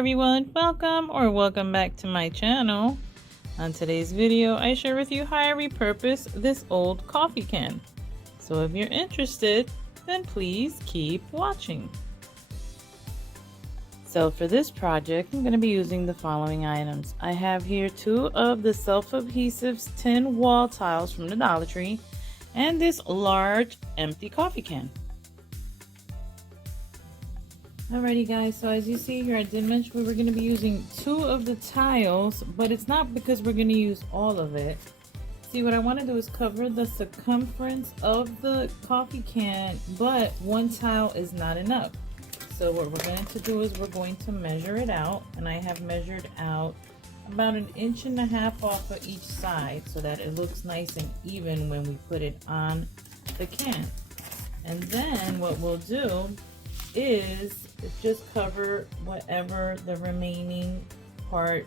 everyone, welcome back to my channel. On today's video, I share with you how I repurpose this old coffee can. So if you're interested, then please keep watching. So for this project, I'm going to be using the following items. I have here 2 of the self-adhesive tin wall tiles from the Dollar Tree and this large empty coffee can. Alrighty guys, so as you see here, I did mention we were going to be using 2 of the tiles, but it's not because we're going to use all of it. See, what I want to do is cover the circumference of the coffee can, but 1 tile is not enough. So what we're going to do is we're going to measure it out, and I have measured out about 1.5 inches off of each side so that it looks nice and even when we put it on the can. And then what we'll do is just cover whatever the remaining part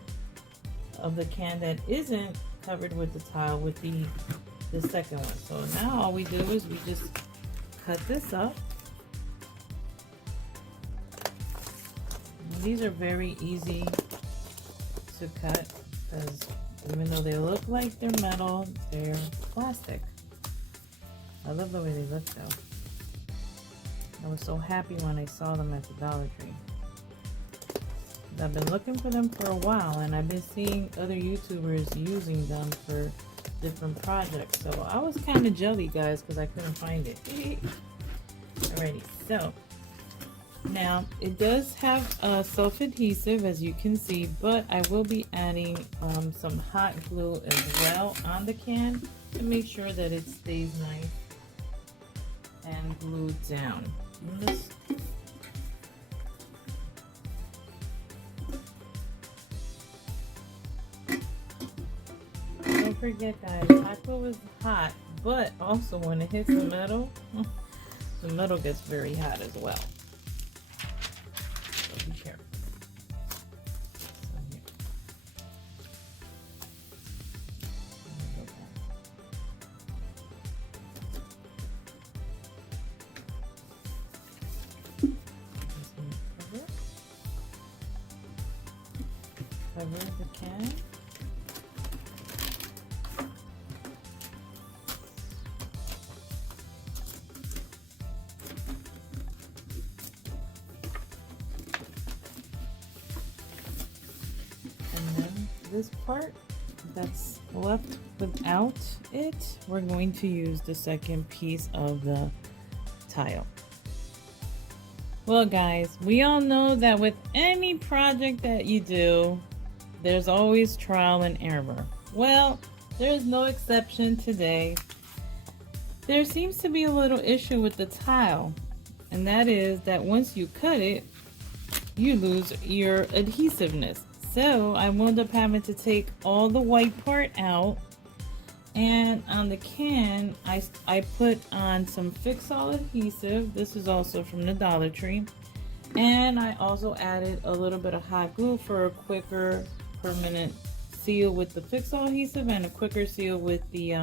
of the can that isn't covered with the tile with the second one. So now all we do is we just cut this up. And these are very easy to cut because even though they look like they're metal, they're plastic. I love the way they look though. I was so happy when I saw them at the Dollar Tree. I've been looking for them for a while, and I've been seeing other YouTubers using them for different projects. So I was kind of jelly, guys, because I couldn't find it. Alrighty, so now it does have self-adhesive, as you can see, but I will be adding some hot glue as well on the can to make sure that it stays nice and glued down. Don't forget guys, hot glue is hot, but also when it hits the metal gets very hot as well. So be careful. Cover the can. And then this part that's left without it, we're going to use the second piece of the tile. Well guys, we all know that with any project that you do, there's always trial and error. Well, there's no exception today. There seems to be a little issue with the tile, and that is that once you cut it, you lose your adhesiveness. So I wound up having to take all the white part out, and on the can, I put on some Fix-All adhesive. This is also from the Dollar Tree. And I also added a little bit of hot glue for a quicker permanent seal with the Fix-All adhesive and a quicker seal with the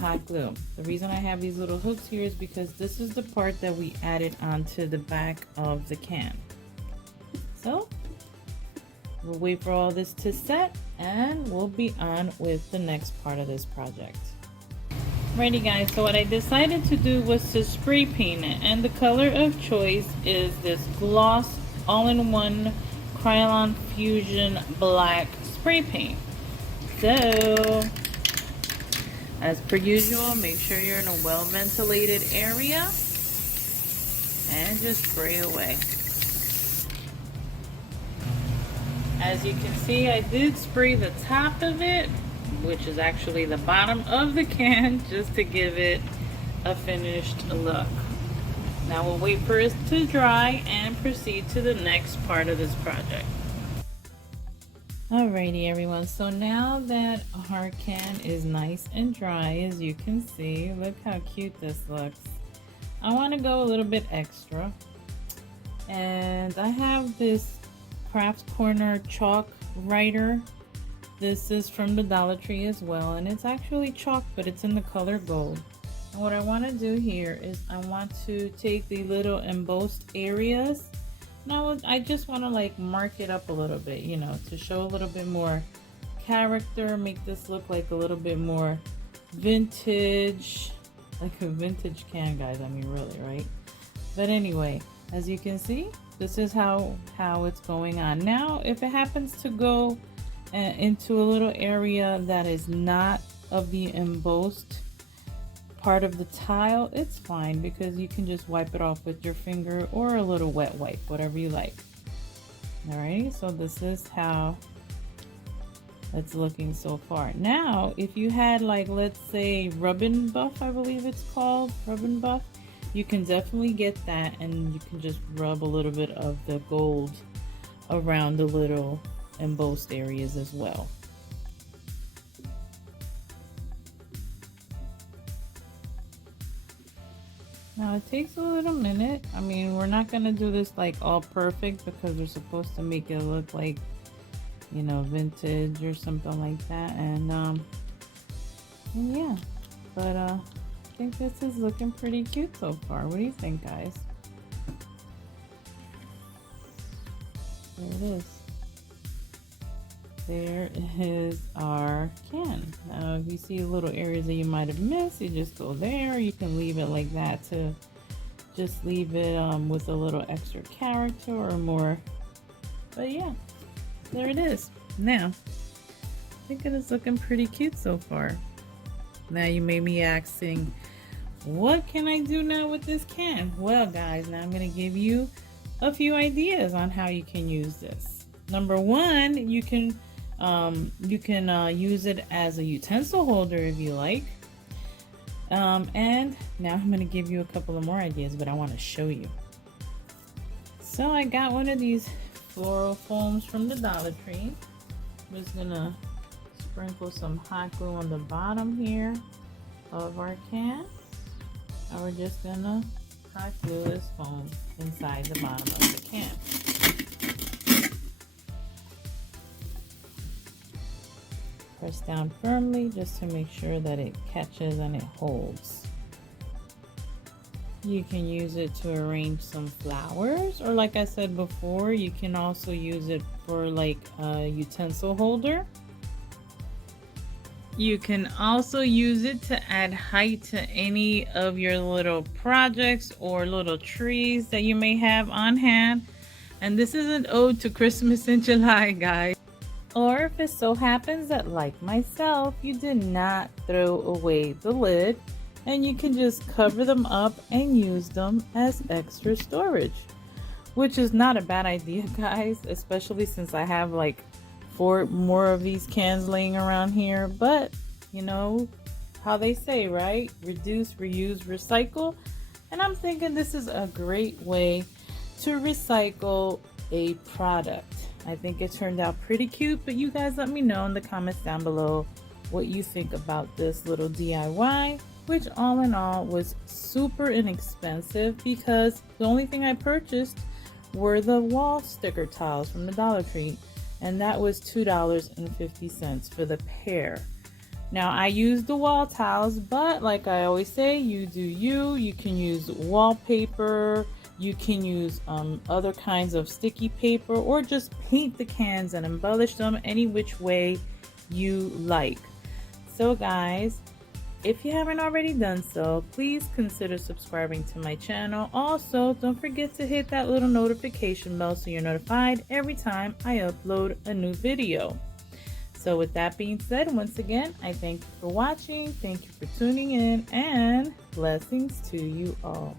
hot glue. The reason I have these little hooks here is because this is the part that we added onto the back of the can. So we'll wait for all this to set and we'll be on with the next part of this project. Alrighty guys, so what I decided to do was to spray paint it, and the color of choice is this gloss all-in-one Krylon Fusion black spray paint. So as per usual, make sure you're in a well ventilated area and just spray away. As you can see, I did spray the top of it, which is actually the bottom of the can, just to give it a finished look. Now we'll wait for it to dry and proceed to the next part of this project. Alrighty everyone, so now that our can is nice and dry, as you can see, look how cute this looks. I want to go a little bit extra, and I have this Craft Corner chalk writer. This is from the Dollar Tree as well, and it's actually chalk, but it's in the color gold. And what I want to do here is I want to take the little embossed areas Now I just want to like mark it up a little bit, you know, to show a little bit more character, make this look like a little bit more vintage, like a vintage can, guys. I mean, really, right? But anyway, as you can see, this is how it's going on. Now, if it happens to go into a little area that is not of the embossed part of the tile, it's fine, because you can just wipe it off with your finger or a little wet wipe, whatever you like. Alrighty, so this is how it's looking so far. Now, if you had, like, let's say rub and buff, I believe it's called, rub and buff, you can definitely get that, and you can just rub a little bit of the gold around the little embossed areas as well. Now it takes a little minute. I mean, we're not gonna do this like all perfect, because we're supposed to make it look like, you know, vintage or something like that. And yeah, but I think this is looking pretty cute so far. What do you think, guys? There it is. There is our can. Now, if you see little areas that you might have missed, you just go there. You can leave it like that to just leave it with a little extra character or more. But yeah, there it is. Now, I think it is looking pretty cute so far. Now you may be asking, what can I do now with this can? Well, guys, now I'm going to give you a few ideas on how you can use this. Number one, you can use it as a utensil holder if you like. And now I'm going to give you a couple of more ideas, but I want to show you. So I got one of these floral foams from the Dollar Tree. I'm just going to sprinkle some hot glue on the bottom here of our can. And we're just going to hot glue this foam inside the bottom of the can. Press down firmly just to make sure that it catches and it holds. You can use it to arrange some flowers, or like I said before, you can also use it for like a utensil holder. You can also use it to add height to any of your little projects or little trees that you may have on hand. And this is an ode to Christmas in July, guys. Or if it so happens that, like myself, you did not throw away the lid, and you can just cover them up and use them as extra storage, which is not a bad idea, guys, especially since I have like 4 more of these cans laying around here. But you know how they say, right? Reduce, reuse, recycle. And I'm thinking this is a great way to recycle a product. I think it turned out pretty cute, but you guys let me know in the comments down below what you think about this little DIY, which all in all was super inexpensive, because the only thing I purchased were the wall sticker tiles from the Dollar Tree, and that was $2.50 for the pair. Now I used the wall tiles, but like I always say, you do you. You can use wallpaper, you can use other kinds of sticky paper, or just paint the cans and embellish them any which way you like. So guys, if you haven't already done so, please consider subscribing to my channel. Also, don't forget to hit that little notification bell so you're notified every time I upload a new video. So with that being said, once again, I thank you for watching, thank you for tuning in, and blessings to you all.